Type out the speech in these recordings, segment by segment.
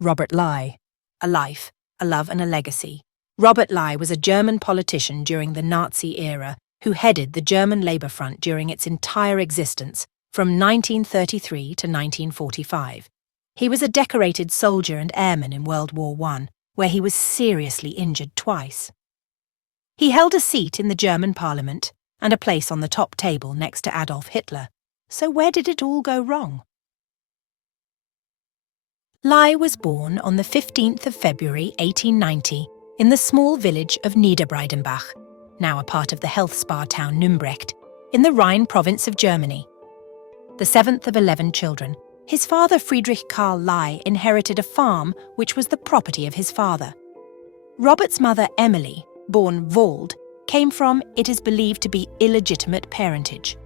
Robert Ley. A Life, a Love and a Legacy. Robert Ley was a German politician during the Nazi era who headed the German Labour Front during its entire existence, from 1933 to 1945. He was a decorated soldier and airman in World War I, where he was seriously injured twice. He held a seat in the German parliament and a place on the top table next to Adolf Hitler. So where did it all go wrong? Ley was born on the 15th of February 1890 in the small village of Niederbreidenbach, now a part of the health spa town Nümbrecht, in the Rhine province of Germany. The seventh of 11 children, his father Friedrich Karl Ley inherited a farm which was the property of his father. Robert's mother Emily, born Wald, came from, it is believed to be, illegitimate parentage.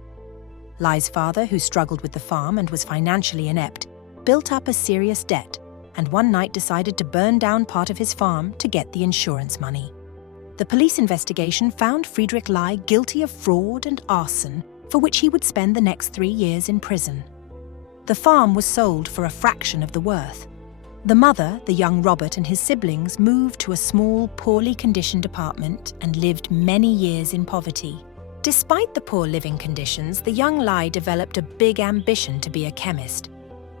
Ley's father, who struggled with the farm and was financially inept, built up a serious debt and one night decided to burn down part of his farm to get the insurance money. The police investigation found Friedrich Ley guilty of fraud and arson, for which he would spend the next 3 years in prison. The farm was sold for a fraction of the worth. The mother, the young Robert, and his siblings moved to a small, poorly conditioned apartment and lived many years in poverty. Despite the poor living conditions, the young Ley developed a big ambition to be a chemist.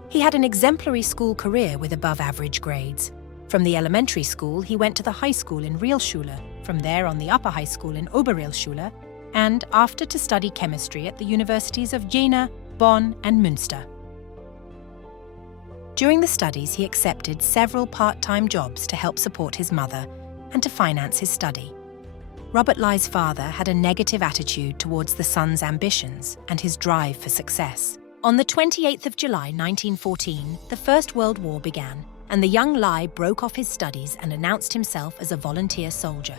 He had an exemplary school career with above-average grades. From the elementary school, he went to the high school in Realschule, from there on the upper high school in Oberrealschule, and after to study chemistry at the universities of Jena, Bonn, and Münster. During the studies, he accepted several part-time jobs to help support his mother and to finance his study. Robert Ley's father had a negative attitude towards the son's ambitions and his drive for success. On the 28th of July 1914, the First World War began, and the young Ley broke off his studies and announced himself as a volunteer soldier.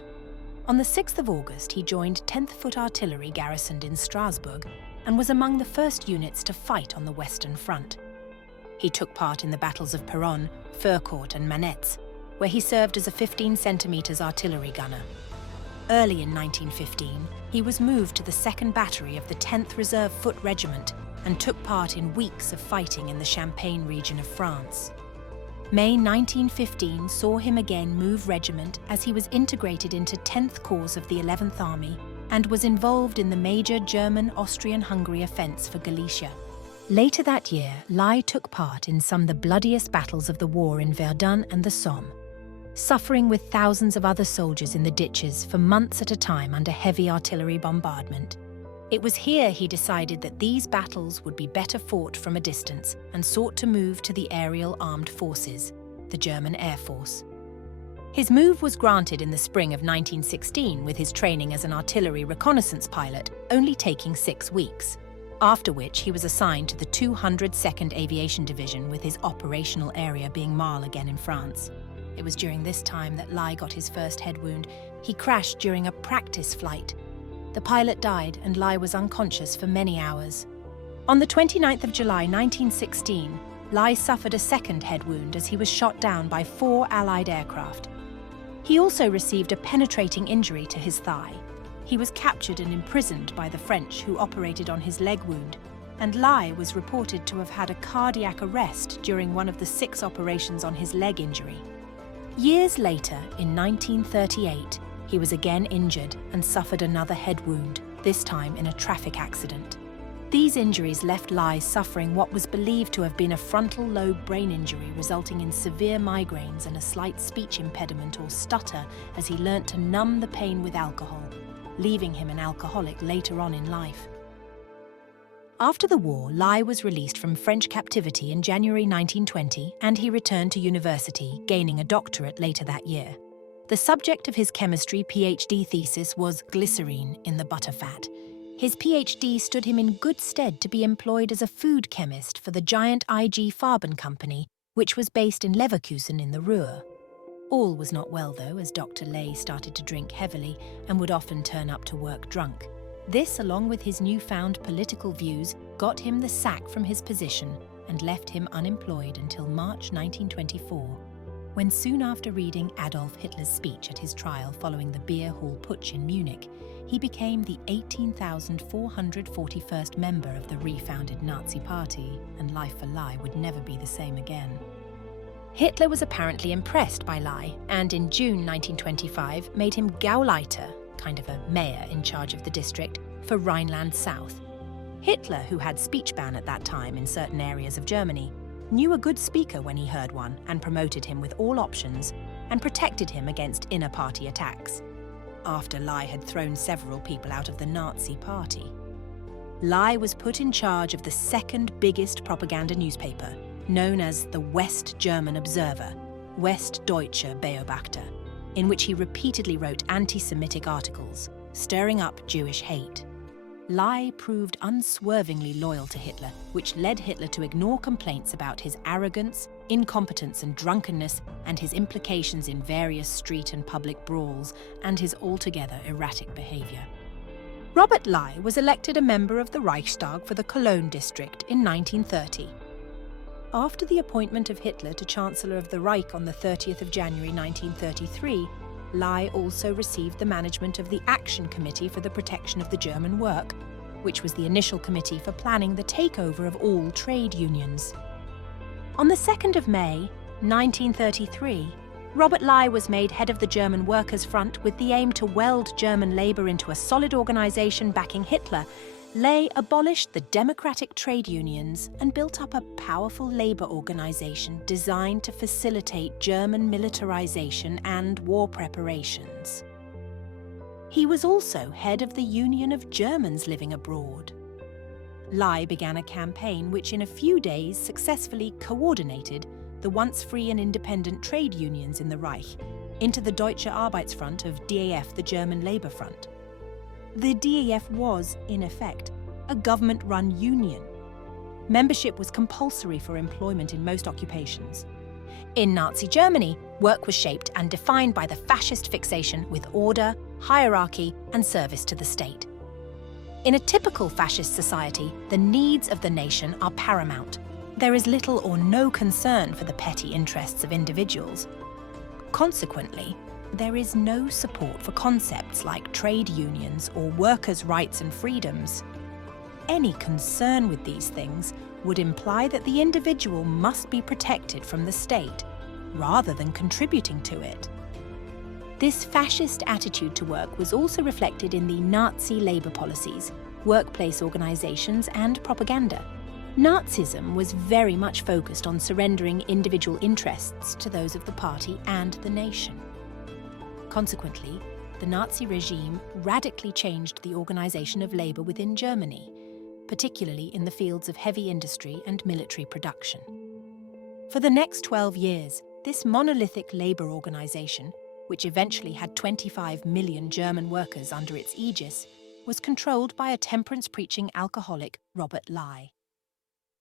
On the 6th of August, he joined 10th Foot Artillery garrisoned in Strasbourg and was among the first units to fight on the Western Front. He took part in the battles of Peronne, Furcourt and Manetz, where he served as a 15 centimeters artillery gunner. Early in 1915, he was moved to the 2nd Battery of the 10th Reserve Foot Regiment and took part in weeks of fighting in the Champagne region of France. May 1915 saw him again move regiment as he was integrated into 10th Corps of the 11th Army and was involved in the major German-Austrian-Hungary offence for Galicia. Later that year, Ley took part in some of the bloodiest battles of the war in Verdun and the Somme, suffering with thousands of other soldiers in the ditches for months at a time under heavy artillery bombardment. It was here he decided that these battles would be better fought from a distance and sought to move to the aerial armed forces, the German Air Force. His move was granted in the spring of 1916 with his training as an artillery reconnaissance pilot only taking 6 weeks, after which he was assigned to the 202nd Aviation Division with his operational area being Marle again in France. It was during this time that Ley got his first head wound. He crashed during a practice flight. The pilot died and Ley was unconscious for many hours. On the 29th of July 1916, Ley suffered a second head wound as he was shot down by 4 Allied aircraft. He also received a penetrating injury to his thigh. He was captured and imprisoned by the French, who operated on his leg wound, and Ley was reported to have had a cardiac arrest during one of the 6 operations on his leg injury. Years later, in 1938, he was again injured and suffered another head wound, this time in a traffic accident. These injuries left Ley suffering what was believed to have been a frontal lobe brain injury resulting in severe migraines and a slight speech impediment or stutter as he learnt to numb the pain with alcohol, leaving him an alcoholic later on in life. After the war, Ley was released from French captivity in January 1920 and he returned to university, gaining a doctorate later that year. The subject of his chemistry PhD thesis was glycerine in the butterfat. His PhD stood him in good stead to be employed as a food chemist for the giant IG Farben company, which was based in Leverkusen in the Ruhr. All was not well though, as Dr. Ley started to drink heavily and would often turn up to work drunk. This, along with his newfound political views, got him the sack from his position and left him unemployed until March 1924, when soon after reading Adolf Hitler's speech at his trial following the Beer Hall Putsch in Munich, he became the 18,441st member of the refounded Nazi Party, and life for Ley would never be the same again. Hitler was apparently impressed by Ley and in June 1925 made him Gauleiter, kind of a mayor in charge of the district, for Rhineland South. Hitler, who had speech ban at that time in certain areas of Germany, knew a good speaker when he heard one and promoted him with all options and protected him against inner-party attacks, after Ley had thrown several people out of the Nazi party. Ley was put in charge of the second biggest propaganda newspaper, known as the West German Observer, Westdeutscher Beobachter, in which he repeatedly wrote anti-Semitic articles, stirring up Jewish hate. Ley proved unswervingly loyal to Hitler, which led Hitler to ignore complaints about his arrogance, incompetence and drunkenness, and his implications in various street and public brawls, and his altogether erratic behavior. Robert Ley was elected a member of the Reichstag for the Cologne district in 1930. After the appointment of Hitler to Chancellor of the Reich on the 30th of January 1933, Ley also received the management of the Action Committee for the Protection of the German Work, which was the initial committee for planning the takeover of all trade unions. On the 2nd of May, 1933, Robert Ley was made head of the German Workers' Front with the aim to weld German labour into a solid organisation backing Hitler. Ley abolished the democratic trade unions and built up a powerful labour organisation designed to facilitate German militarisation and war preparations. He was also head of the Union of Germans Living Abroad. Ley began a campaign which in a few days successfully coordinated the once free and independent trade unions in the Reich into the Deutsche Arbeitsfront of DAF, the German Labour Front. The DAF was, in effect, a government-run union. Membership was compulsory for employment in most occupations. In Nazi Germany, work was shaped and defined by the fascist fixation with order, hierarchy, and service to the state. In a typical fascist society, the needs of the nation are paramount. There is little or no concern for the petty interests of individuals. Consequently, there is no support for concepts like trade unions or workers' rights and freedoms. Any concern with these things would imply that the individual must be protected from the state, rather than contributing to it. This fascist attitude to work was also reflected in the Nazi labour policies, workplace organisations and propaganda. Nazism was very much focused on surrendering individual interests to those of the party and the nation. Consequently, the Nazi regime radically changed the organisation of labour within Germany, particularly in the fields of heavy industry and military production. For the next 12 years, this monolithic labour organisation, which eventually had 25 million German workers under its aegis, was controlled by a temperance-preaching alcoholic, Robert Ley.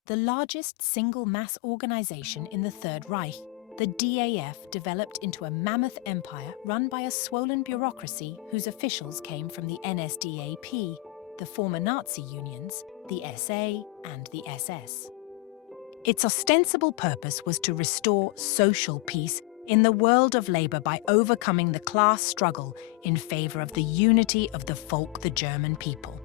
The largest single mass organisation in the Third Reich, the DAF developed into a mammoth empire run by a swollen bureaucracy whose officials came from the NSDAP, the former Nazi unions, the SA and the SS. Its ostensible purpose was to restore social peace in the world of labour by overcoming the class struggle in favour of the unity of the folk, the German people.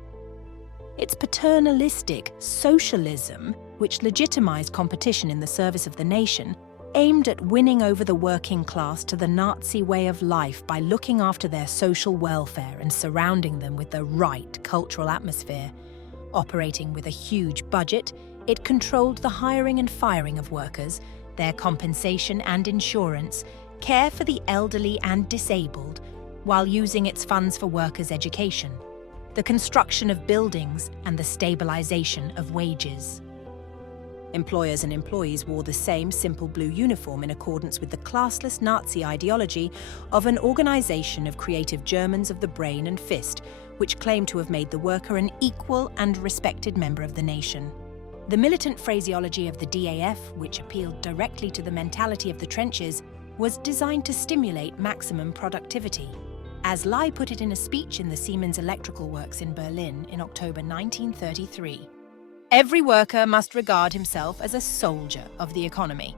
Its paternalistic socialism, which legitimised competition in the service of the nation, aimed at winning over the working class to the Nazi way of life by looking after their social welfare and surrounding them with the right cultural atmosphere. Operating with a huge budget, it controlled the hiring and firing of workers, their compensation and insurance, care for the elderly and disabled, while using its funds for workers' education, the construction of buildings and the stabilisation of wages. Employers and employees wore the same simple blue uniform in accordance with the classless Nazi ideology of an organisation of creative Germans of the brain and fist, which claimed to have made the worker an equal and respected member of the nation. The militant phraseology of the DAF, which appealed directly to the mentality of the trenches, was designed to stimulate maximum productivity. As Ley put it in a speech in the Siemens Electrical Works in Berlin in October 1933, "Every worker must regard himself as a soldier of the economy."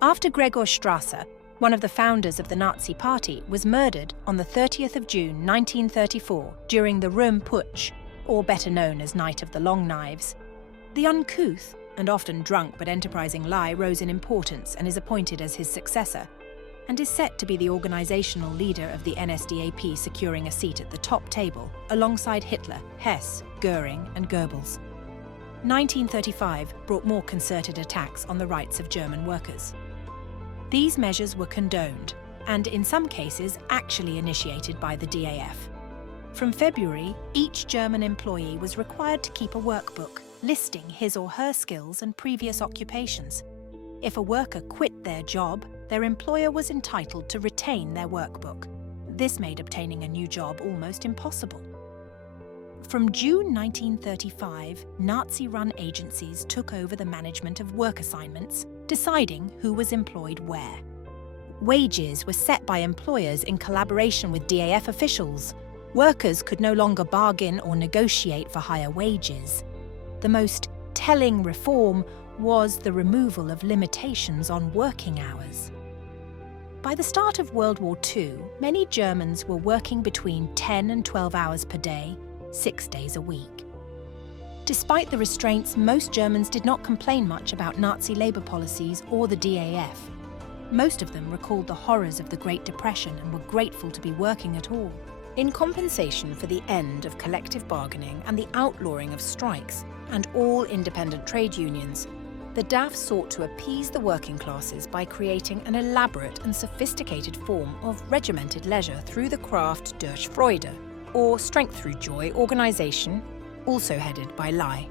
After Gregor Strasser, one of the founders of the Nazi Party, was murdered on the 30th of June 1934 during the Röhm Putsch, or better known as Night of the Long Knives, the uncouth and often drunk but enterprising Ley rose in importance and is appointed as his successor, and is set to be the organisational leader of the NSDAP, securing a seat at the top table alongside Hitler, Hess, Goering and Goebbels. 1935 brought more concerted attacks on the rights of German workers. These measures were condoned, and in some cases actually initiated by the DAF. From February, each German employee was required to keep a workbook listing his or her skills and previous occupations. If a worker quit their job, their employer was entitled to retain their workbook. This made obtaining a new job almost impossible. From June 1935, Nazi-run agencies took over the management of work assignments, deciding who was employed where. Wages were set by employers in collaboration with DAF officials. Workers could no longer bargain or negotiate for higher wages. The most telling reform was the removal of limitations on working hours. By the start of World War II, many Germans were working between 10 and 12 hours per day, 6 days a week. Despite the restraints, most Germans did not complain much about Nazi labour policies or the DAF. Most of them recalled the horrors of the Great Depression and were grateful to be working at all. In compensation for the end of collective bargaining and the outlawing of strikes and all independent trade unions, the DAF sought to appease the working classes by creating an elaborate and sophisticated form of regimented leisure through the Kraft durch Freude, or Strength Through Joy organisation, also headed by Ley.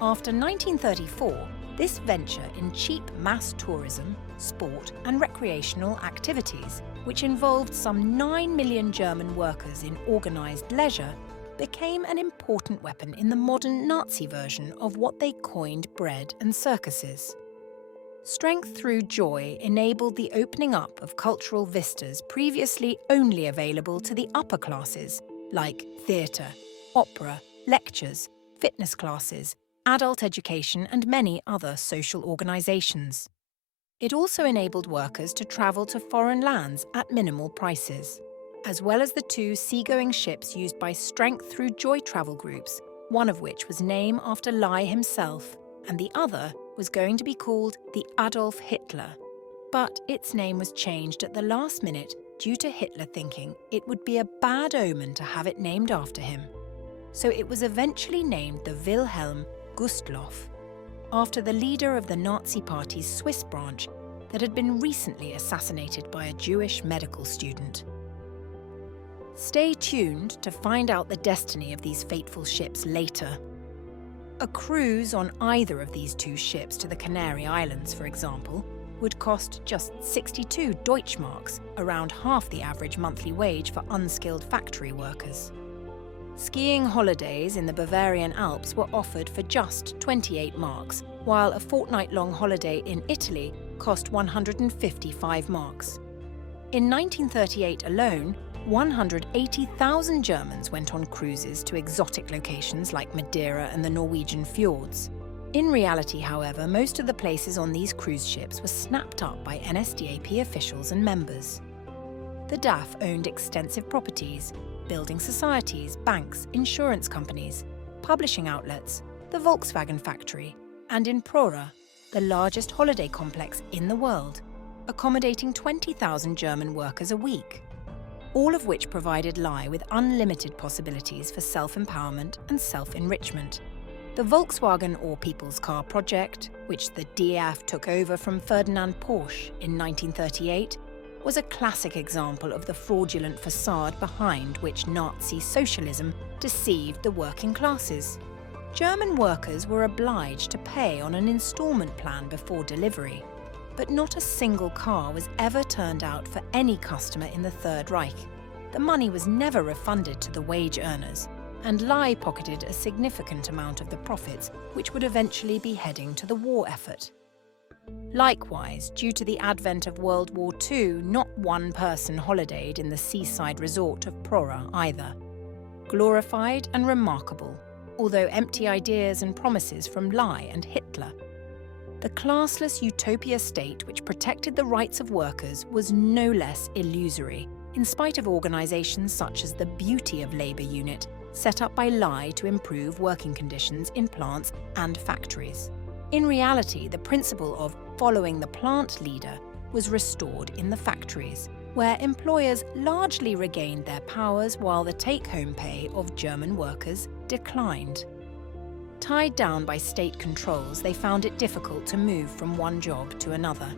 After 1934, this venture in cheap mass tourism, sport and recreational activities, which involved some 9 million German workers in organised leisure, became an important weapon in the modern Nazi version of what they coined bread and circuses. Strength Through Joy enabled the opening up of cultural vistas previously only available to the upper classes, like theatre, opera, lectures, fitness classes, adult education and many other social organisations. It also enabled workers to travel to foreign lands at minimal prices, as well as the 2 seagoing ships used by Strength Through Joy travel groups, one of which was named after Ley himself, and the other was going to be called the Adolf Hitler. But its name was changed at the last minute due to Hitler thinking it would be a bad omen to have it named after him. So it was eventually named the Wilhelm Gustloff, after the leader of the Nazi Party's Swiss branch that had been recently assassinated by a Jewish medical student. Stay tuned to find out the destiny of these fateful ships later. A cruise on either of these 2 ships to the Canary Islands, for example, would cost just 62 Deutschmarks, around half the average monthly wage for unskilled factory workers. Skiing holidays in the Bavarian Alps were offered for just 28 marks, while a fortnight-long holiday in Italy cost 155 marks. In 1938 alone, 180,000 Germans went on cruises to exotic locations like Madeira and the Norwegian fjords. In reality, however, most of the places on these cruise ships were snapped up by NSDAP officials and members. The DAF owned extensive properties, building societies, banks, insurance companies, publishing outlets, the Volkswagen factory, and in Prora, the largest holiday complex in the world, accommodating 20,000 German workers a week, all of which provided Ley with unlimited possibilities for self-empowerment and self-enrichment. The Volkswagen or People's Car project, which the DAF took over from Ferdinand Porsche in 1938, was a classic example of the fraudulent facade behind which Nazi socialism deceived the working classes. German workers were obliged to pay on an installment plan before delivery, but not a single car was ever turned out for any customer in the Third Reich. The money was never refunded to the wage earners, and Ley pocketed a significant amount of the profits, which would eventually be heading to the war effort. Likewise, due to the advent of World War II, not one person holidayed in the seaside resort of Prora either. Glorified and remarkable, although empty ideas and promises from Ley and Hitler. The classless utopia state which protected the rights of workers was no less illusory, in spite of organisations such as the Beauty of Labour Unit, set up by Ley to improve working conditions in plants and factories. In reality, the principle of following the plant leader was restored in the factories, where employers largely regained their powers while the take-home pay of German workers declined. Tied down by state controls, they found it difficult to move from one job to another.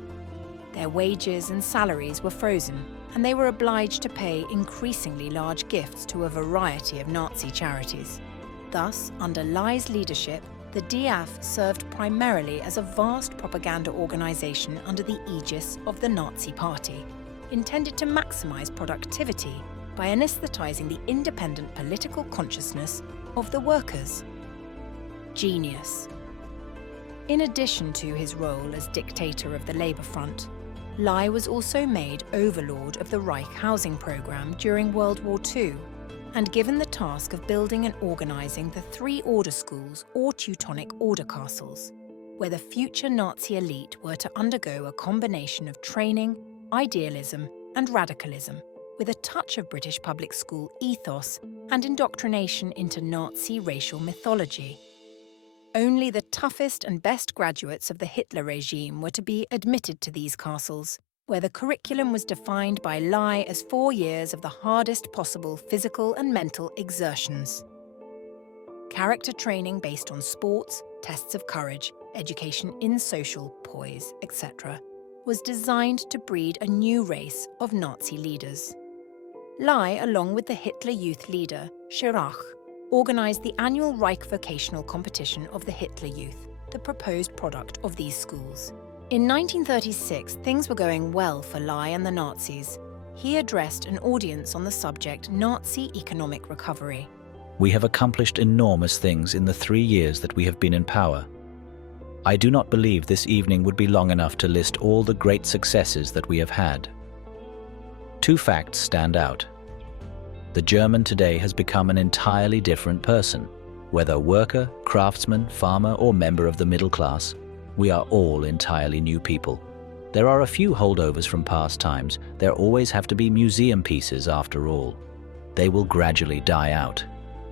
Their wages and salaries were frozen, and they were obliged to pay increasingly large gifts to a variety of Nazi charities. Thus, under Ley's leadership, the DAF served primarily as a vast propaganda organization under the aegis of the Nazi Party, intended to maximize productivity by anesthetizing the independent political consciousness of the workers. Genius. In addition to his role as dictator of the Labour Front, Ley was also made overlord of the Reich housing programme during World War II and given the task of building and organising the 3 order schools or Teutonic order castles, where the future Nazi elite were to undergo a combination of training, idealism and radicalism, with a touch of British public school ethos and indoctrination into Nazi racial mythology. Only the toughest and best graduates of the Hitler regime were to be admitted to these castles, where the curriculum was defined by Ley as 4 years of the hardest possible physical and mental exertions. Character training based on sports, tests of courage, education in social poise, etc., was designed to breed a new race of Nazi leaders. Ley, along with the Hitler Youth leader, Schirach, organised the annual Reich vocational competition of the Hitler Youth, the proposed product of these schools. In 1936, things were going well for Ley and the Nazis. He addressed an audience on the subject Nazi economic recovery. We have accomplished enormous things in the 3 years that we have been in power. I do not believe this evening would be long enough to list all the great successes that we have had. 2 facts stand out. The German today has become an entirely different person. Whether worker, craftsman, farmer, or member of the middle class, we are all entirely new people. There are a few holdovers from past times. There always have to be museum pieces after all. They will gradually die out.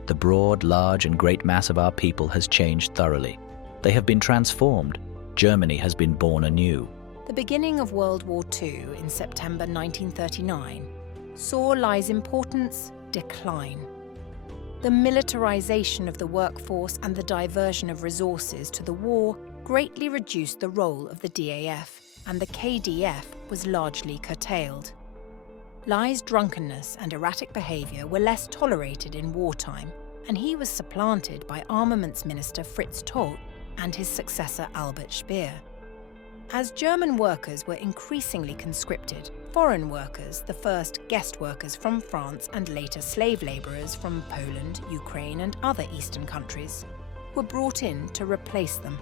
The broad, large, and great mass of our people has changed thoroughly. They have been transformed. Germany has been born anew. The beginning of World War II in September 1939 saw Ley's importance decline. The militarization of the workforce and the diversion of resources to the war greatly reduced the role of the DAF, and the KDF was largely curtailed. Ley's drunkenness and erratic behaviour were less tolerated in wartime, and he was supplanted by Armaments Minister Fritz Todt and his successor Albert Speer. As German workers were increasingly conscripted, foreign workers, the first guest workers from France and later slave labourers from Poland, Ukraine and other eastern countries, were brought in to replace them.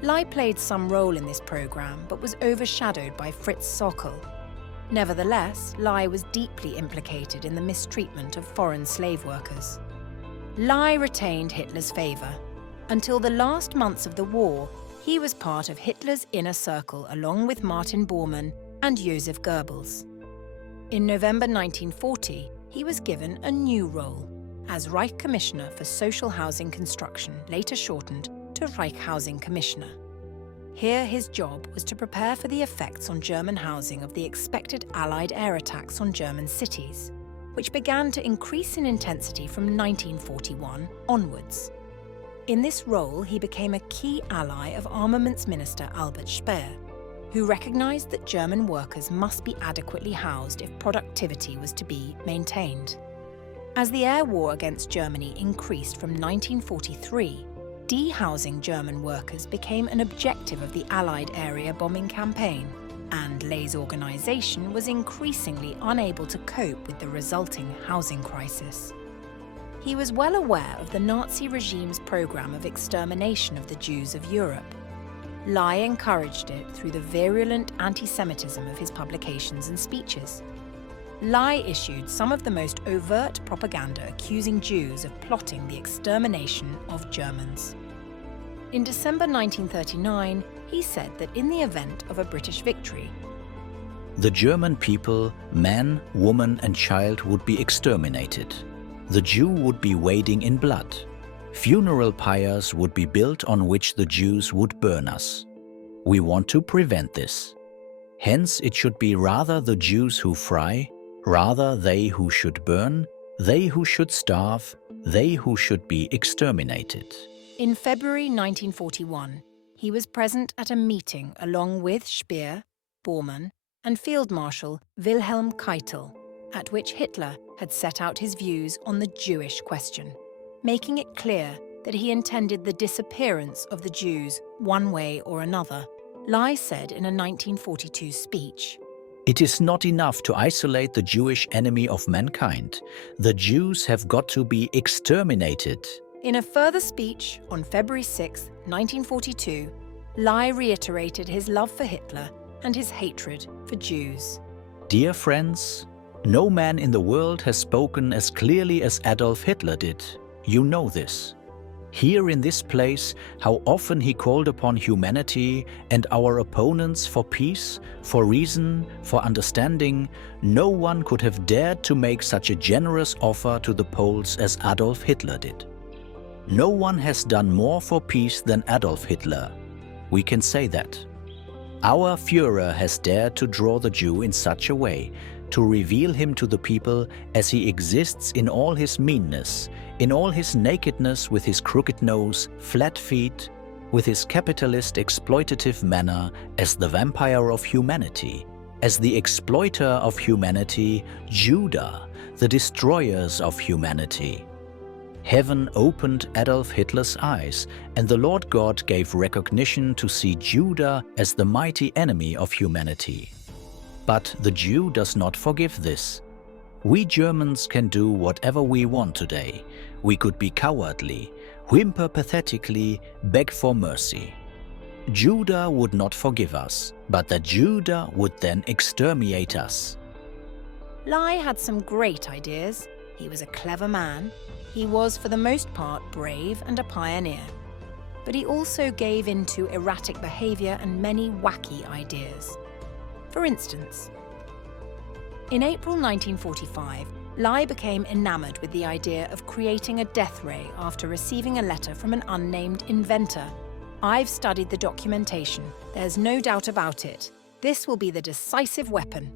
Ley played some role in this programme but was overshadowed by Fritz Sokol. Nevertheless, Ley was deeply implicated in the mistreatment of foreign slave workers. Ley retained Hitler's favour. Until the last months of the war, he was part of Hitler's inner circle along with Martin Bormann and Joseph Goebbels. In November 1940, he was given a new role as Reich Commissioner for Social Housing Construction, later shortened to Reich Housing Commissioner. Here his job was to prepare for the effects on German housing of the expected Allied air attacks on German cities, which began to increase in intensity from 1941 onwards. In this role, he became a key ally of Armaments Minister Albert Speer, who recognized that German workers must be adequately housed if productivity was to be maintained. As the air war against Germany increased from 1943, dehousing German workers became an objective of the Allied area bombing campaign, and Ley's organization was increasingly unable to cope with the resulting housing crisis. He was well aware of the Nazi regime's program of extermination of the Jews of Europe. Ley encouraged it through the virulent anti-Semitism of his publications and speeches. Ley issued some of the most overt propaganda accusing Jews of plotting the extermination of Germans. In December 1939, he said that in the event of a British victory, The German people, man, woman and child would be exterminated. The Jew would be wading in blood. Funeral pyres would be built on which the Jews would burn us. We want to prevent this. Hence it should be rather the Jews who fry, rather they who should burn, they who should starve, they who should be exterminated. In February 1941, he was present at a meeting along with Speer, Bormann, and Field Marshal Wilhelm Keitel, at which Hitler had set out his views on the Jewish question, making it clear that he intended the disappearance of the Jews one way or another. Ley said in a 1942 speech, "It is not enough to isolate the Jewish enemy of mankind. The Jews have got to be exterminated." In a further speech on February 6, 1942, Ley reiterated his love for Hitler and his hatred for Jews. Dear friends, no man in the world has spoken as clearly as Adolf Hitler did. You know this. Here in this place, how often he called upon humanity and our opponents for peace, for reason, for understanding. No one could have dared to make such a generous offer to the Poles as Adolf Hitler did. No one has done more for peace than Adolf Hitler. We can say that. Our Führer has dared to draw the Jew in such a way, to reveal him to the people as he exists in all his meanness, in all his nakedness, with his crooked nose, flat feet, with his capitalist exploitative manner, as the vampire of humanity, as the exploiter of humanity, Judah, the destroyers of humanity. Heaven opened Adolf Hitler's eyes, and the Lord God gave recognition to see Judah as the mighty enemy of humanity. But the Jew does not forgive this. We Germans can do whatever we want today. We could be cowardly, whimper pathetically, beg for mercy. Judah would not forgive us, but that Judah would then exterminate us. Ley had some great ideas. He was a clever man. He was, for the most part, brave and a pioneer. But he also gave in to erratic behavior and many wacky ideas. For instance, in April 1945, Ley became enamored with the idea of creating a death ray after receiving a letter from an unnamed inventor. "I've studied the documentation. There's no doubt about it. This will be the decisive weapon."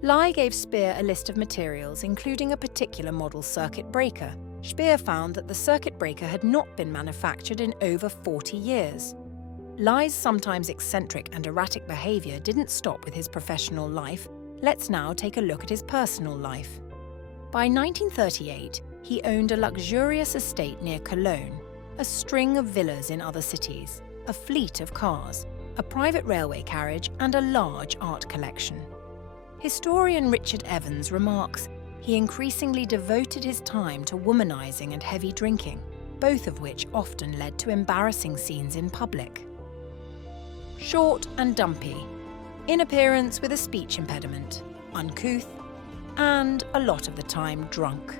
Ley gave Speer a list of materials, including a particular model circuit breaker. Speer found that the circuit breaker had not been manufactured in over 40 years. Ley's sometimes eccentric and erratic behavior didn't stop with his professional life. Let's now take a look at his personal life. By 1938, he owned a luxurious estate near Cologne, a string of villas in other cities, a fleet of cars, a private railway carriage, and a large art collection. Historian Richard Evans remarks, he increasingly devoted his time to womanizing and heavy drinking, both of which often led to embarrassing scenes in public. Short and dumpy, in appearance with a speech impediment, uncouth, and a lot of the time drunk.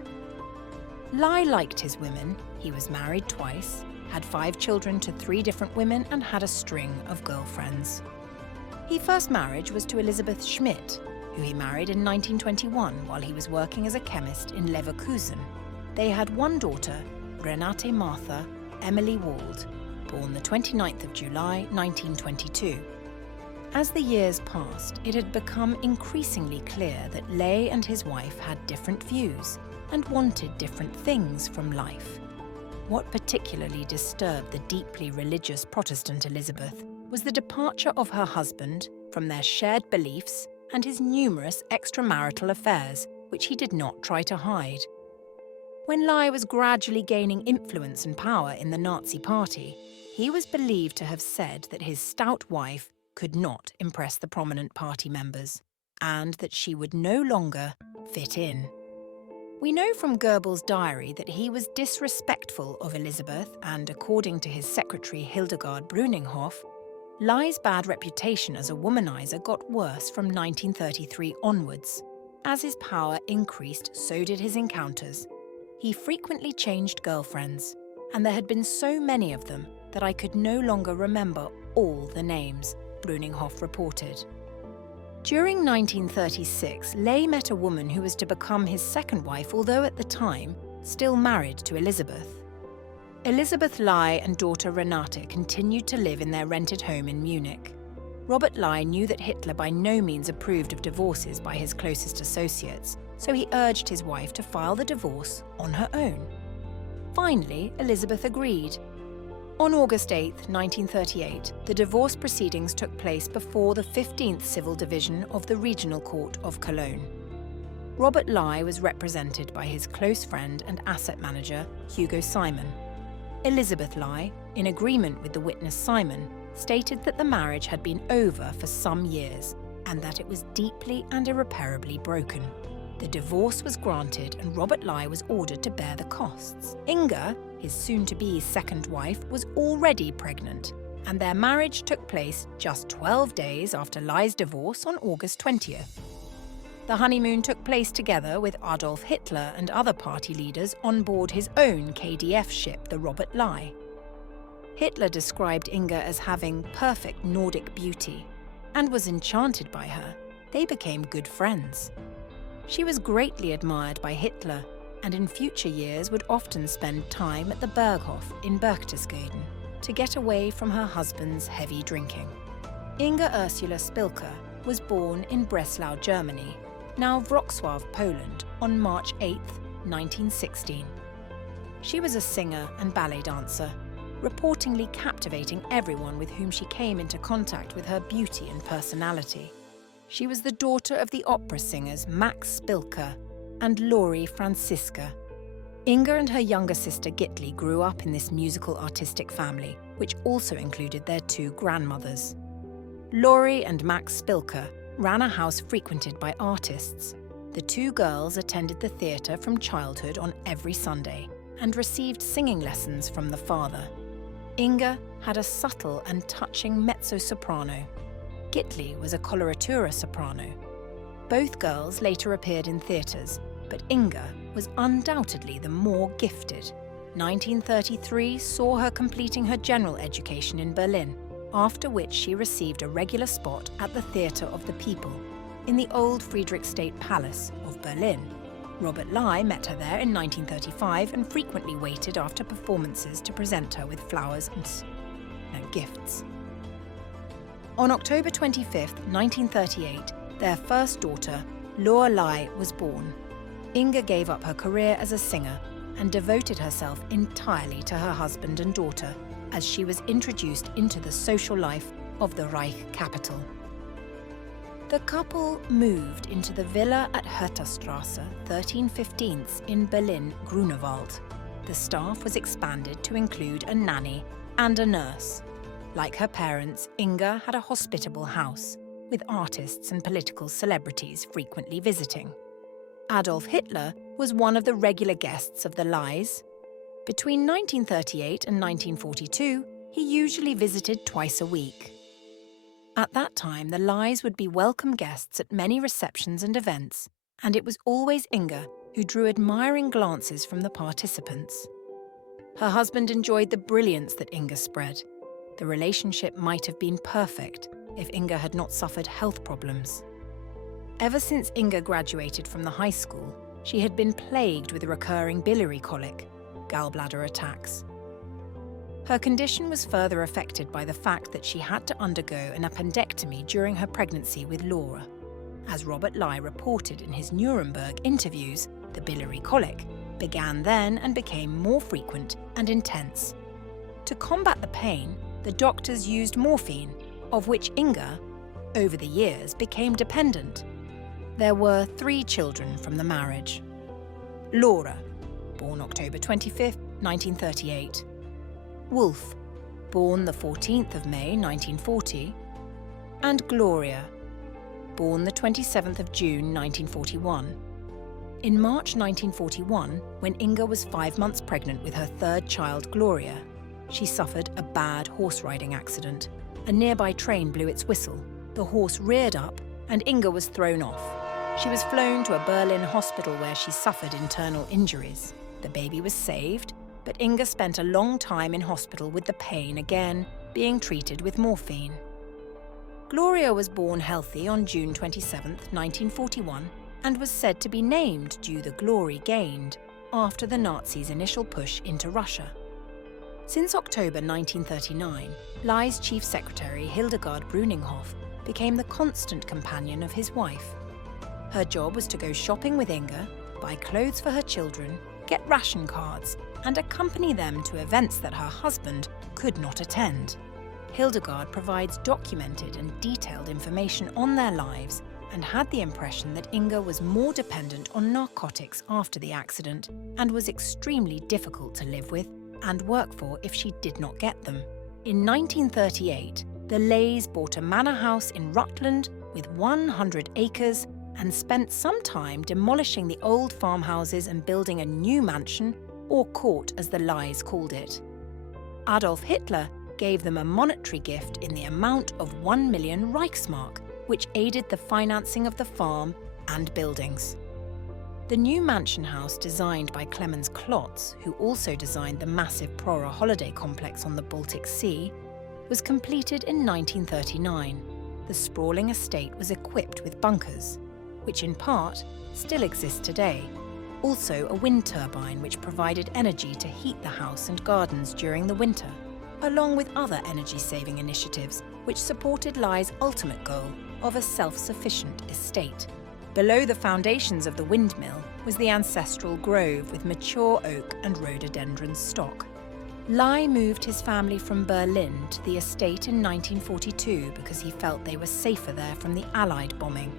Ley liked his women. He was married twice, had 5 children to 3 different women, and had a string of girlfriends. His first marriage was to Elisabeth Schmidt, who he married in 1921 while he was working as a chemist in Leverkusen. They had 1 daughter, Renate Martha Emily Wald, born the 29th of July 1922. As the years passed, it had become increasingly clear that Ley and his wife had different views and wanted different things from life. What particularly disturbed the deeply religious Protestant Elizabeth was the departure of her husband from their shared beliefs and his numerous extramarital affairs, which he did not try to hide. When Ley was gradually gaining influence and power in the Nazi Party, he was believed to have said that his stout wife could not impress the prominent party members, and that she would no longer fit in. We know from Goebbels' diary that he was disrespectful of Elizabeth, and according to his secretary Hildegard Bruninghoff, Ley's bad reputation as a womanizer got worse from 1933 onwards. As his power increased, so did his encounters. He frequently changed girlfriends, and there had been so many of them that I could no longer remember all the names, Bruninghoff reported. During 1936, Ley met a woman who was to become his second wife, although at the time still married to Elizabeth. Elisabeth Ley and daughter Renate continued to live in their rented home in Munich. Robert Ley knew that Hitler by no means approved of divorces by his closest associates, so he urged his wife to file the divorce on her own. Finally, Elisabeth agreed. On August 8, 1938, the divorce proceedings took place before the 15th Civil Division of the Regional Court of Cologne. Robert Ley was represented by his close friend and asset manager, Hugo Simon. Elisabeth Ley, in agreement with the witness Simon, stated that the marriage had been over for some years and that it was deeply and irreparably broken. The divorce was granted and Robert Ley was ordered to bear the costs. Inga, his soon-to-be second wife, was already pregnant, and their marriage took place just 12 days after Ley's divorce on August 20th. The honeymoon took place together with Adolf Hitler and other party leaders on board his own KDF ship, the Robert Ley. Hitler described Inga as having perfect Nordic beauty and was enchanted by her. They became good friends. She was greatly admired by Hitler and in future years would often spend time at the Berghof in Berchtesgaden to get away from her husband's heavy drinking. Inga Ursula Spilker was born in Breslau, Germany, now Wrocław, Poland, on March 8, 1916. She was a singer and ballet dancer, reportedly captivating everyone with whom she came into contact with her beauty and personality. She was the daughter of the opera singers Max Spilker and Lori Franziska. Inga and her younger sister Gitli grew up in this musical artistic family, which also included their two grandmothers. Lori and Max Spilker ran a house frequented by artists. The two girls attended the theatre from childhood on every Sunday and received singing lessons from the father. Inga had a subtle and touching mezzo-soprano. Gitli was a coloratura soprano. Both girls later appeared in theatres, but Inga was undoubtedly the more gifted. 1933 saw her completing her general education in Berlin, after which she received a regular spot at the Theatre of the People in the old Friedrichstadt Palace of Berlin. Robert Ley met her there in 1935 and frequently waited after performances to present her with flowers and gifts. On October 25, 1938, their first daughter, Laura Ley, was born. Inga gave up her career as a singer and devoted herself entirely to her husband and daughter as she was introduced into the social life of the Reich capital. The couple moved into the villa at Herthastrasse 1315 in Berlin-Grunewald. The staff was expanded to include a nanny and a nurse. Like her parents, Inga had a hospitable house, with artists and political celebrities frequently visiting. Adolf Hitler was one of the regular guests of the Leys. Between 1938 and 1942, he usually visited twice a week. At that time, the Leys would be welcome guests at many receptions and events, and it was always Inga who drew admiring glances from the participants. Her husband enjoyed the brilliance that Inga spread. The relationship might have been perfect if Inga had not suffered health problems. Ever since Inga graduated from the high school, she had been plagued with recurring biliary colic, gallbladder attacks. Her condition was further affected by the fact that she had to undergo an appendectomy during her pregnancy with Laura. As Robert Ley reported in his Nuremberg interviews, the biliary colic began then and became more frequent and intense. To combat the pain, the doctors used morphine, of which Inga, over the years, became dependent. There were 3 children from the marriage. Laura, born October 25, 1938. Wolf, born the 14th of May 1940, and Gloria, born the 27th of June 1941. In March 1941, when Inga was 5 months pregnant with her third child, Gloria, she suffered a bad horse riding accident. A nearby train blew its whistle, the horse reared up, and Inga was thrown off. She was flown to a Berlin hospital where she suffered internal injuries. The baby was saved, but Inga spent a long time in hospital with the pain again, being treated with morphine. Gloria was born healthy on June 27, 1941, and was said to be named due the glory gained after the Nazis' initial push into Russia. Since October 1939, Lei's chief secretary, Hildegard Bruninghoff, became the constant companion of his wife. Her job was to go shopping with Inga, buy clothes for her children, get ration cards, and accompany them to events that her husband could not attend. Hildegard provides documented and detailed information on their lives and had the impression that Inga was more dependent on narcotics after the accident and was extremely difficult to live with and work for if she did not get them. In 1938, the Leys bought a manor house in Rutland with 100 acres and spent some time demolishing the old farmhouses and building a new mansion, or court as the Leys called it. Adolf Hitler gave them a monetary gift in the amount of 1 million Reichsmark, which aided the financing of the farm and buildings. The new mansion house, designed by Clemens Klotz, who also designed the massive Prora holiday complex on the Baltic Sea, was completed in 1939. The sprawling estate was equipped with bunkers, which in part still exist today. Also a wind turbine which provided energy to heat the house and gardens during the winter, along with other energy-saving initiatives which supported Lei's ultimate goal of a self-sufficient estate. Below the foundations of the windmill was the ancestral grove with mature oak and rhododendron stock. Ley moved his family from Berlin to the estate in 1942 because he felt they were safer there from the Allied bombing.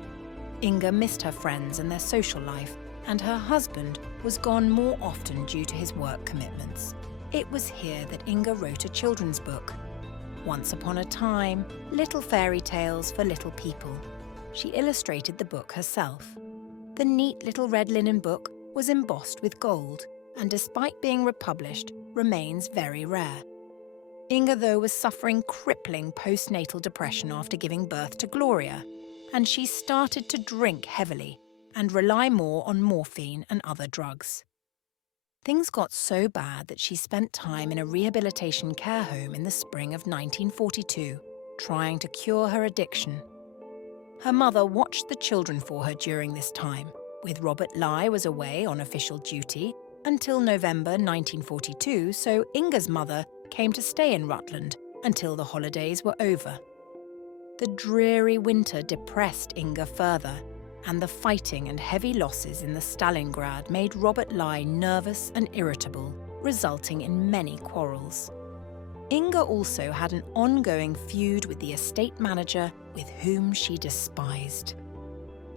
Inga missed her friends and their social life, and her husband was gone more often due to his work commitments. It was here that Inga wrote a children's book, Once Upon a Time, Little Fairy Tales for Little People. She illustrated the book herself. The neat little red linen book was embossed with gold, and despite being republished, remains very rare. Inga, though, was suffering crippling postnatal depression after giving birth to Gloria, and she started to drink heavily and rely more on morphine and other drugs. Things got so bad that she spent time in a rehabilitation care home in the spring of 1942, trying to cure her addiction. Her mother watched the children for her during this time, with Robert Ley was away on official duty until November 1942, so Inga's mother came to stay in Rutland until the holidays were over. The dreary winter depressed Inga further, and the fighting and heavy losses in the Stalingrad made Robert Ley nervous and irritable, resulting in many quarrels. Inga also had an ongoing feud with the estate manager with whom she despised.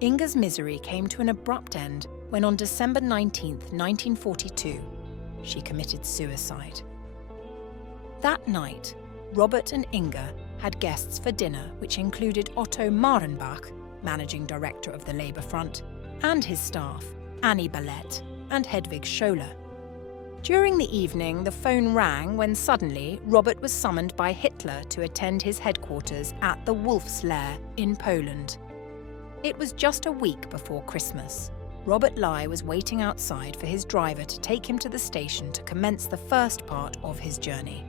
Inga's misery came to an abrupt end when on December 19, 1942, she committed suicide. That night, Robert and Inga had guests for dinner which included Otto Marenbach, managing director of the Labour Front, and his staff, Annie Ballett and Hedvig Scholer. During the evening, the phone rang when suddenly Robert was summoned by Hitler to attend his headquarters at the Wolf's Lair in Poland. It was just a week before Christmas. Robert Ley was waiting outside for his driver to take him to the station to commence the first part of his journey.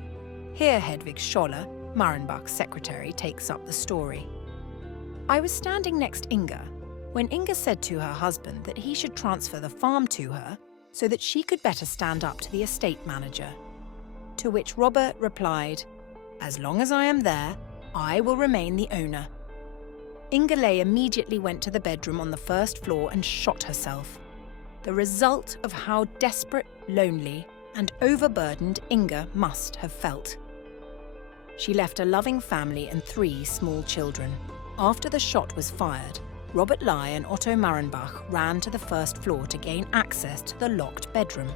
Here Hedvig Scholer, Marenbach's secretary, takes up the story. I was standing next Inga when Inga said to her husband that he should transfer the farm to her so that she could better stand up to the estate manager. To which Robert replied, "As long as I am there, I will remain the owner." Inga Ley immediately went to the bedroom on the first floor and shot herself. The result of how desperate, lonely, and overburdened Inga must have felt. She left a loving family and 3 small children. After the shot was fired, Robert Ley and Otto Marenbach ran to the first floor to gain access to the locked bedroom.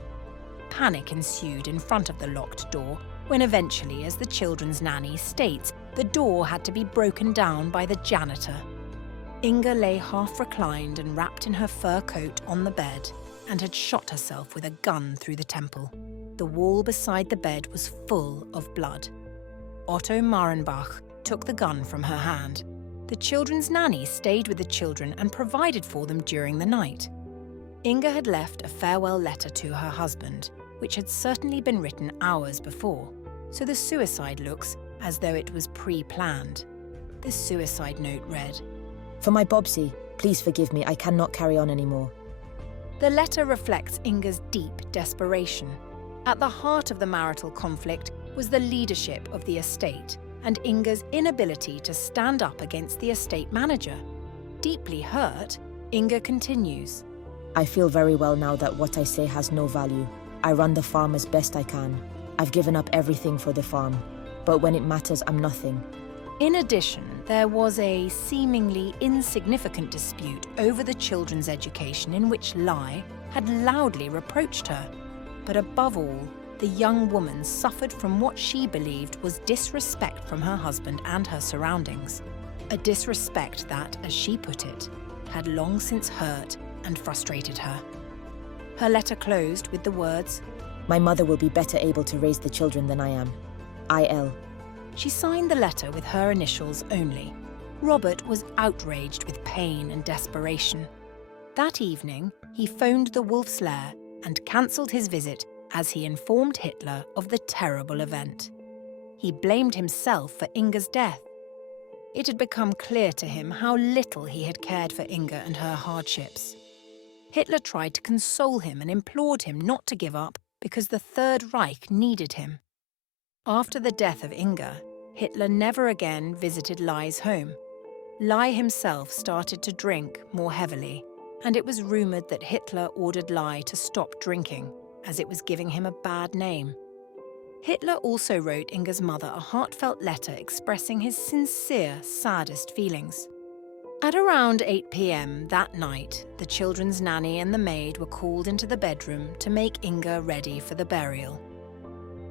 Panic ensued in front of the locked door when eventually, as the children's nanny states, the door had to be broken down by the janitor. Inga lay half reclined and wrapped in her fur coat on the bed and had shot herself with a gun through the temple. The wall beside the bed was full of blood. Otto Marenbach took the gun from her hand. The children's nanny stayed with the children and provided for them during the night. Inga had left a farewell letter to her husband, which had certainly been written hours before, so the suicide looks as though it was pre-planned. The suicide note read, "For my Bobsy, please forgive me, I cannot carry on anymore." The letter reflects Inga's deep desperation. At the heart of the marital conflict was the leadership of the estate and Inga's inability to stand up against the estate manager. Deeply hurt, Inga continues. I feel very well now that what I say has no value. I run the farm as best I can. I've given up everything for the farm, but when it matters, I'm nothing. In addition, there was a seemingly insignificant dispute over the children's education in which Ley had loudly reproached her. But above all, the young woman suffered from what she believed was disrespect from her husband and her surroundings. A disrespect that, as she put it, had long since hurt and frustrated her. Her letter closed with the words, My mother will be better able to raise the children than I am. I.L. She signed the letter with her initials only. Robert was outraged with pain and desperation. That evening, he phoned the Wolf's Lair and cancelled his visit as he informed Hitler of the terrible event. He blamed himself for Inga's death. It had become clear to him how little he had cared for Inga and her hardships. Hitler tried to console him and implored him not to give up because the Third Reich needed him. After the death of Inga, Hitler never again visited Ley's home. Ley himself started to drink more heavily, and it was rumoured that Hitler ordered Ley to stop drinking, as it was giving him a bad name. Hitler also wrote Inga's mother a heartfelt letter expressing his sincere, saddest feelings. At around 8 p.m. that night, the children's nanny and the maid were called into the bedroom to make Inga ready for the burial.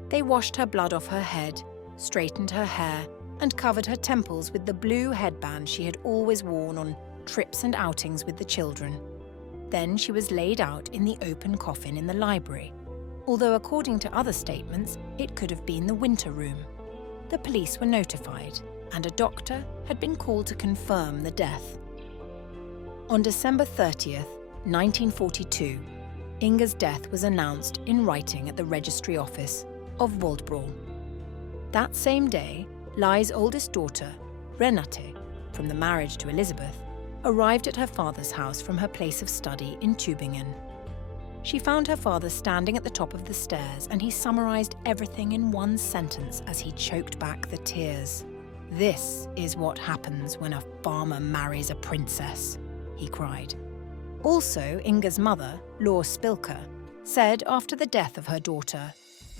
They washed her blood off her head, straightened her hair, and covered her temples with the blue headband she had always worn on trips and outings with the children. Then she was laid out in the open coffin in the library, although according to other statements, it could have been the winter room. The police were notified, and a doctor had been called to confirm the death. On December 30th, 1942, Inga's death was announced in writing at the registry office of Waldbröl. That same day, Ley's oldest daughter, Renate, from the marriage to Elizabeth, arrived at her father's house from her place of study in Tübingen. She found her father standing at the top of the stairs, and he summarized everything in one sentence as he choked back the tears. "This is what happens when a farmer marries a princess," he cried. Also, Inga's mother, Laura Spilker, said after the death of her daughter,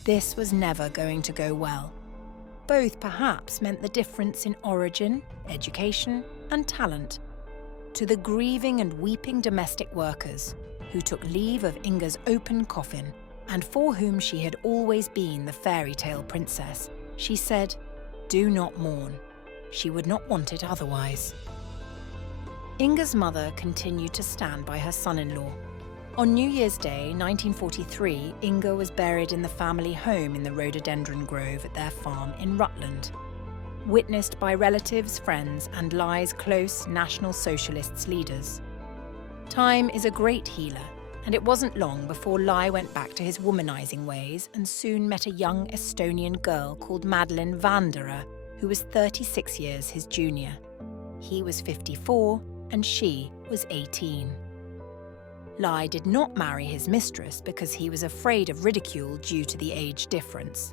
this was never going to go well. Both perhaps meant the difference in origin, education, and talent. To the grieving and weeping domestic workers who took leave of Inga's open coffin and for whom she had always been the fairy tale princess, she said, "Do not mourn." She would not want it otherwise. Inga's mother continued to stand by her son-in-law. On New Year's Day, 1943, Inga was buried in the family home in the rhododendron grove at their farm in Rutland, witnessed by relatives, friends, and Ley's close National Socialists leaders. Time is a great healer, and it wasn't long before Ley went back to his womanizing ways and soon met a young Estonian girl called Madeleine Vanderer, who was 36 years his junior. He was 54, and she was 18. Ley did not marry his mistress because he was afraid of ridicule due to the age difference.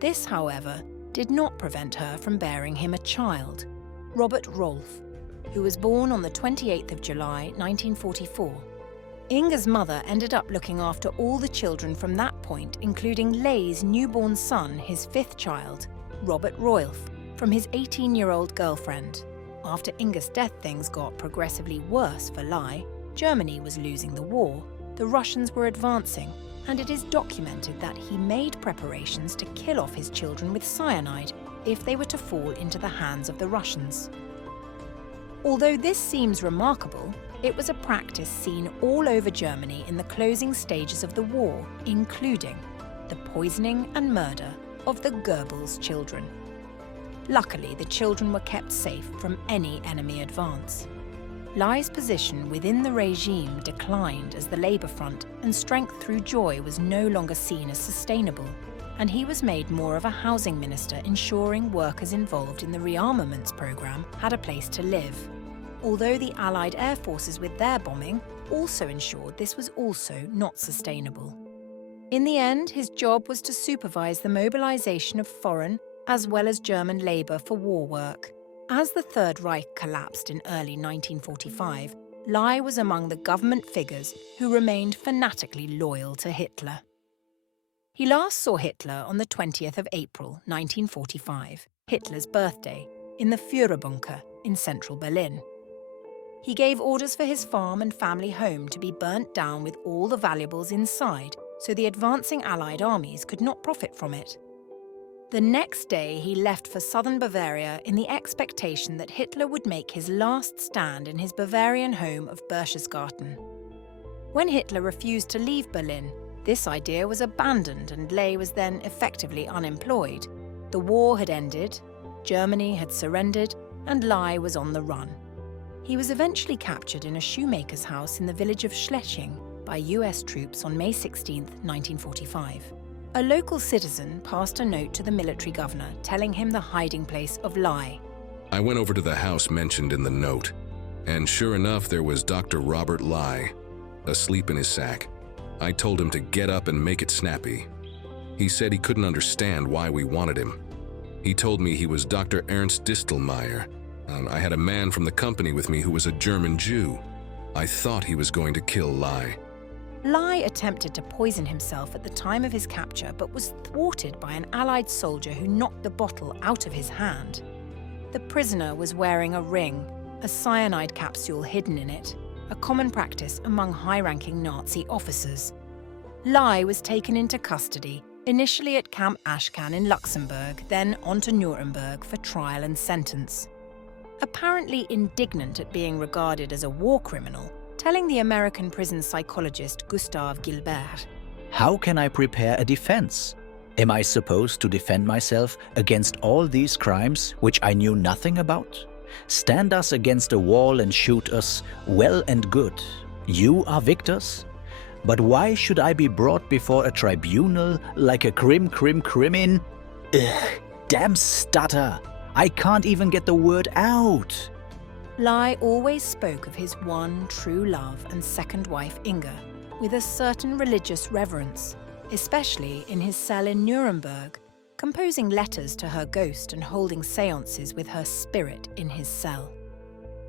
This, however, did not prevent her from bearing him a child, Robert Rolf, who was born on the 28th of July, 1944. Inga's mother ended up looking after all the children from that point, including Ley's newborn son, his fifth child, Robert Rolf, from his 18-year-old girlfriend. After Inga's death, things got progressively worse for Ley. Germany was losing the war, the Russians were advancing, and it is documented that he made preparations to kill off his children with cyanide if they were to fall into the hands of the Russians. Although this seems remarkable, it was a practice seen all over Germany in the closing stages of the war, including the poisoning and murder of the Goebbels children. Luckily, the children were kept safe from any enemy advance. Ley's position within the regime declined as the Labour Front and strength through joy was no longer seen as sustainable, and he was made more of a housing minister, ensuring workers involved in the rearmaments programme had a place to live. Although the Allied air forces with their bombing also ensured this was also not sustainable. In the end, his job was to supervise the mobilization of foreign as well as German labor for war work. As the Third Reich collapsed in early 1945, Ley was among the government figures who remained fanatically loyal to Hitler. He last saw Hitler on the 20th of April 1945, Hitler's birthday, in the Führerbunker in central Berlin. He gave orders for his farm and family home to be burnt down with all the valuables inside so the advancing Allied armies could not profit from it. The next day, he left for southern Bavaria in the expectation that Hitler would make his last stand in his Bavarian home of Berchtesgaden. When Hitler refused to leave Berlin, this idea was abandoned and Ley was then effectively unemployed. The war had ended, Germany had surrendered, and Ley was on the run. He was eventually captured in a shoemaker's house in the village of Schleswig by US troops on May 16, 1945. A local citizen passed a note to the military governor telling him the hiding place of Ley. I went over to the house mentioned in the note, and sure enough, there was Dr. Robert Ley, asleep in his sack. I told him to get up and make it snappy. He said he couldn't understand why we wanted him. He told me he was Dr. Ernst Distelmeyer. I had a man from the company with me who was a German Jew. I thought he was going to kill Ley. Ley attempted to poison himself at the time of his capture, but was thwarted by an Allied soldier who knocked the bottle out of his hand. The prisoner was wearing a ring, a cyanide capsule hidden in it, a common practice among high-ranking Nazi officers. Ley was taken into custody, initially at Camp Ashcan in Luxembourg, then on to Nuremberg for trial and sentence. Apparently indignant at being regarded as a war criminal, telling the American prison psychologist Gustave Gilbert, How can I prepare a defense? Am I supposed to defend myself against all these crimes which I knew nothing about? Stand us against a wall and shoot us, well and good. You are victors? But why should I be brought before a tribunal like a crimin? Ugh, damn stutter! I can't even get the word out! Ley always spoke of his one true love and second wife Inga with a certain religious reverence, especially in his cell in Nuremberg, composing letters to her ghost and holding seances with her spirit in his cell.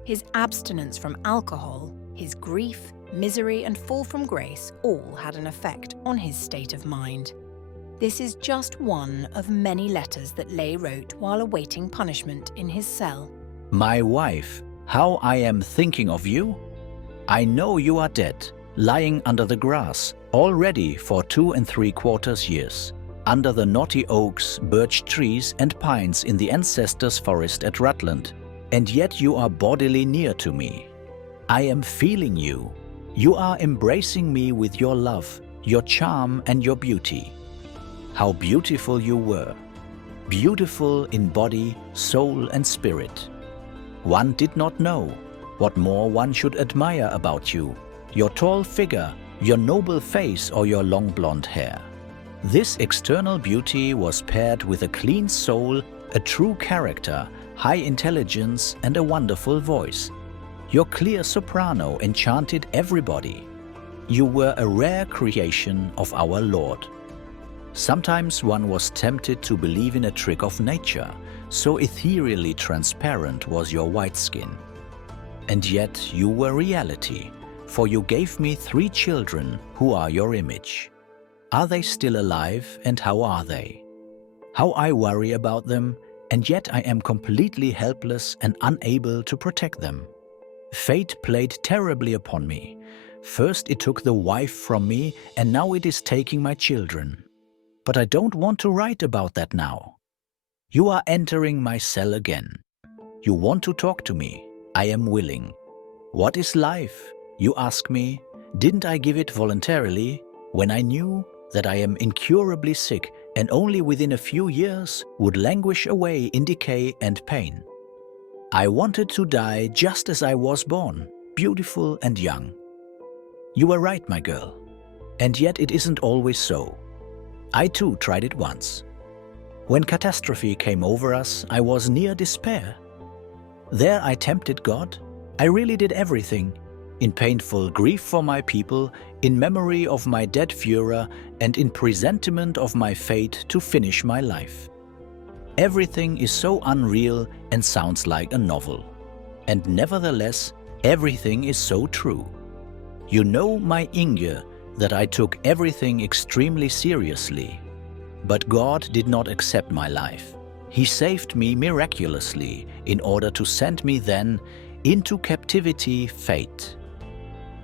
His abstinence from alcohol, his grief, misery and fall from grace all had an effect on his state of mind. This is just one of many letters that Ley wrote while awaiting punishment in his cell. My wife, how I am thinking of you. I know you are dead, lying under the grass, already for 2 3/4 years, under the knotty oaks, birch trees and pines in the ancestors' forest at Rutland, and yet you are bodily near to me. I am feeling you. You are embracing me with your love, your charm and your beauty. How beautiful you were. Beautiful in body, soul and spirit. One did not know what more one should admire about you, your tall figure, your noble face or your long blonde hair. This external beauty was paired with a clean soul, a true character, high intelligence and a wonderful voice. Your clear soprano enchanted everybody. You were a rare creation of our Lord. Sometimes one was tempted to believe in a trick of nature, so ethereally transparent was your white skin. And yet you were reality, for you gave me 3 children who are your image. Are they still alive and how are they? How I worry about them, and yet I am completely helpless and unable to protect them. Fate played terribly upon me. First it took the wife from me and now it is taking my children. But I don't want to write about that now. You are entering my cell again. You want to talk to me. I am willing. What is life? You ask me. Didn't I give it voluntarily when I knew that I am incurably sick and only within a few years would languish away in decay and pain? I wanted to die just as I was born, beautiful and young. You were right, my girl. And yet it isn't always so. I too tried it once. When catastrophe came over us, I was near despair. There I tempted God. I really did everything. in painful grief for my people, in memory of my dead Führer, and in presentiment of my fate to finish my life. Everything is so unreal and sounds like a novel. And nevertheless, everything is so true. You know, my Inge, that I took everything extremely seriously. But God did not accept my life. He saved me miraculously in order to send me then into captivity fate.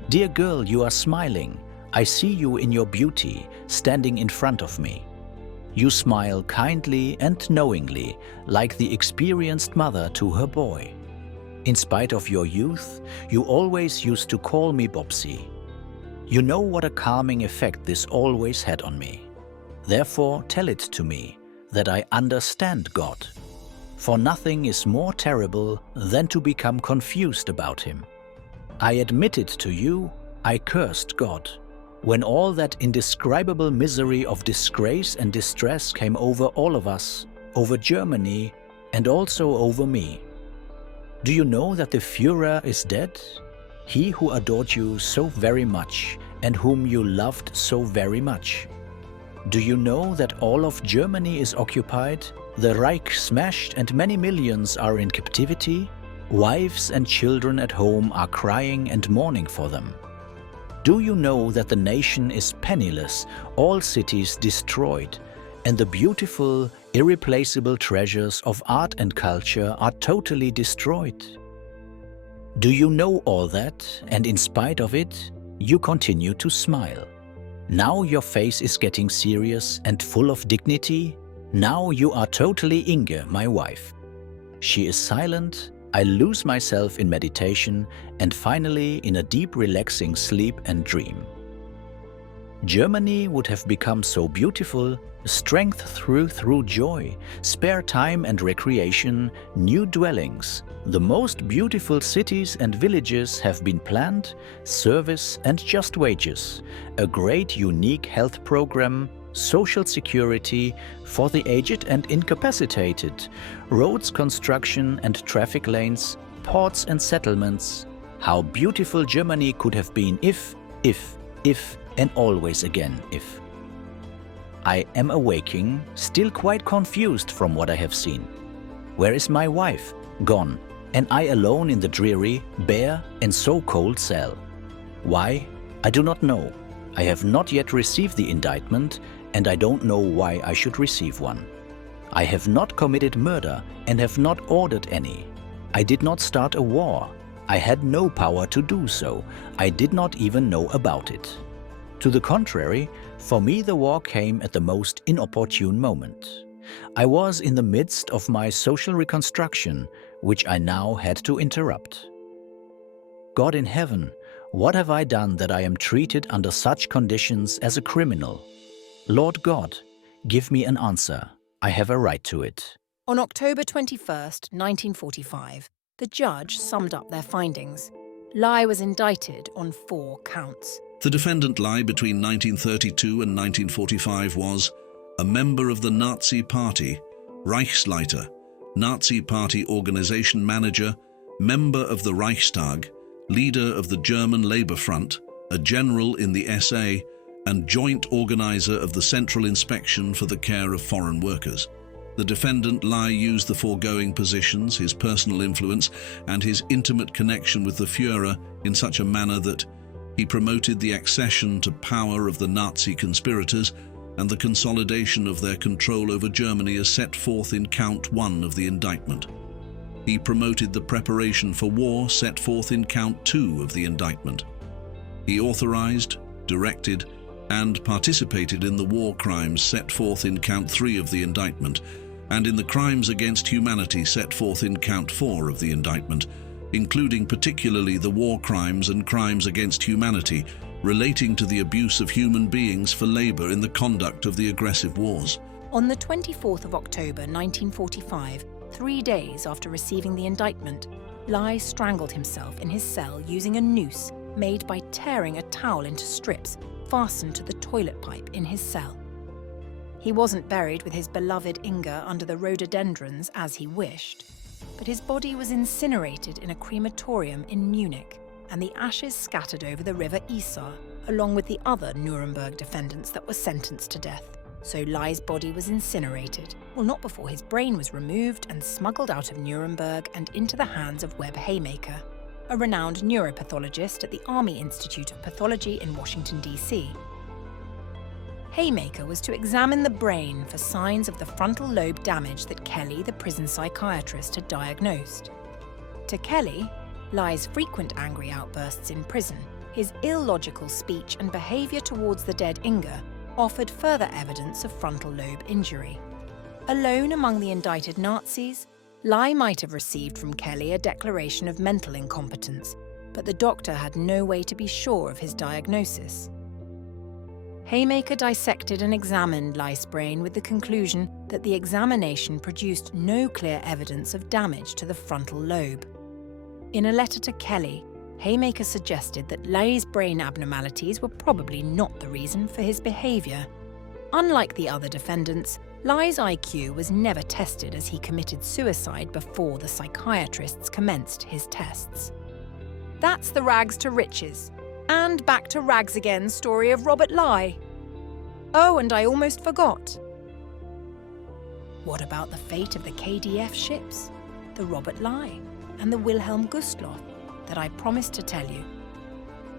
Dear girl, you are smiling. I see you in your beauty, standing in front of me. You smile kindly and knowingly, like the experienced mother to her boy. In spite of your youth, you always used to call me Bobsy. You know what a calming effect this always had on me. Therefore, tell it to me, that I understand God. For nothing is more terrible than to become confused about Him. I admit it to you, I cursed God. When all that indescribable misery of disgrace and distress came over all of us, over Germany, and also over me. Do you know that the Führer is dead? He who adored you so very much and whom you loved so very much. Do you know that all of Germany is occupied, the Reich smashed, and many millions are in captivity? Wives and children at home are crying and mourning for them. Do you know that the nation is penniless, all cities destroyed, and the beautiful, irreplaceable treasures of art and culture are totally destroyed? Do you know all that, and in spite of it, you continue to smile? Now your face is getting serious and full of dignity. Now you are totally Inge, my wife. She is silent, I lose myself in meditation, and finally in a deep relaxing sleep and dream. Germany would have become so beautiful, strength through joy, spare time and recreation, new dwellings. The most beautiful cities and villages have been planned, service and just wages, a great unique health program, social security for the aged and incapacitated, roads construction and traffic lanes, ports and settlements. How beautiful Germany could have been if, and always again if. I am awaking, still quite confused from what I have seen. Where is my wife? Gone, and I alone in the dreary, bare and so cold cell. Why? I do not know. I have not yet received the indictment, and I don't know why I should receive one. I have not committed murder and have not ordered any. I did not start a war. I had no power to do so. I did not even know about it. To the contrary, for me the war came at the most inopportune moment. I was in the midst of my social reconstruction, which I now had to interrupt. God in heaven, what have I done that I am treated under such conditions as a criminal? Lord God, give me an answer. I have a right to it. On October 21st, 1945, the judge summed up their findings. Ley was indicted on 4 counts. The defendant Ley between 1932 and 1945 was a member of the Nazi Party, Reichsleiter, Nazi Party organization manager, member of the Reichstag, leader of the German Labour Front, a general in the SA, and joint organizer of the Central Inspection for the Care of Foreign Workers. The defendant Ley used the foregoing positions, his personal influence, and his intimate connection with the Führer in such a manner that he promoted the accession to power of the Nazi conspirators and the consolidation of their control over Germany as set forth in Count 1 of the indictment. He promoted the preparation for war set forth in Count 2 of the indictment. He authorized, directed, and participated in the war crimes set forth in Count 3 of the indictment, and in the crimes against humanity set forth in Count 4 of the indictment, including particularly the war crimes and crimes against humanity relating to the abuse of human beings for labor in the conduct of the aggressive wars. On the 24th of October 1945, 3 days after receiving the indictment, Ley strangled himself in his cell using a noose made by tearing a towel into strips fastened to the toilet pipe in his cell. He wasn't buried with his beloved Inge under the rhododendrons as he wished, but his body was incinerated in a crematorium in Munich and the ashes scattered over the river Isar, along with the other Nuremberg defendants that were sentenced to death. So Lei's body was incinerated, well, not before his brain was removed and smuggled out of Nuremberg and into the hands of Webb Haymaker, a renowned neuropathologist at the Army Institute of Pathology in Washington, D.C. Haymaker was to examine the brain for signs of the frontal lobe damage that Kelly, the prison psychiatrist, had diagnosed. To Kelly, Lei's frequent angry outbursts in prison, his illogical speech and behaviour towards the dead Inga offered further evidence of frontal lobe injury. Alone among the indicted Nazis, Ley might have received from Kelly a declaration of mental incompetence, but the doctor had no way to be sure of his diagnosis. Haymaker dissected and examined Lei's brain with the conclusion that the examination produced no clear evidence of damage to the frontal lobe. In a letter to Kelly, Haymaker suggested that Lei's brain abnormalities were probably not the reason for his behaviour. Unlike the other defendants, Lei's IQ was never tested as he committed suicide before the psychiatrists commenced his tests. That's the rags to riches, and back to rags again story of Robert Ley. Oh, and I almost forgot. What about the fate of the KDF ships, the Robert Ley and the Wilhelm Gustloff that I promised to tell you?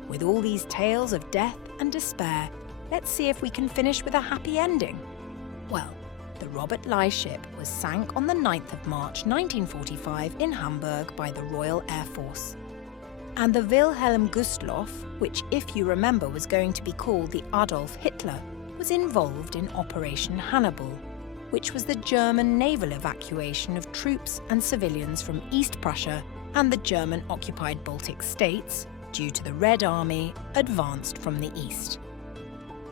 With all these tales of death and despair, let's see if we can finish with a happy ending. Well, the Robert Ley ship was sank on the 9th of March 1945 in Hamburg by the Royal Air Force. And the Wilhelm Gustloff, which if you remember was going to be called the Adolf Hitler, was involved in Operation Hannibal, which was the German naval evacuation of troops and civilians from East Prussia and the German-occupied Baltic states due to the Red Army advanced from the east.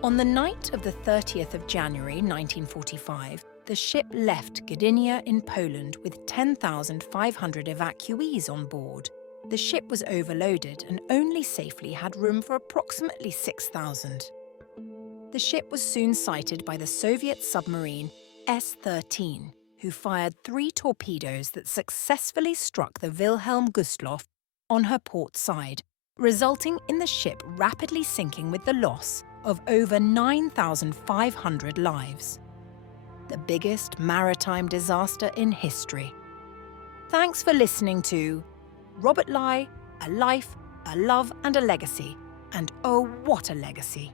On the night of the 30th of January 1945, the ship left Gdynia in Poland with 10,500 evacuees on board. The ship was overloaded and only safely had room for approximately 6,000. The ship was soon sighted by the Soviet submarine S-13, who fired 3 torpedoes that successfully struck the Wilhelm Gustloff on her port side, resulting in the ship rapidly sinking with the loss of over 9,500 lives. The biggest maritime disaster in history. Thanks for listening to Robert Ley, A Life, a Love and a Legacy. And oh, what a legacy!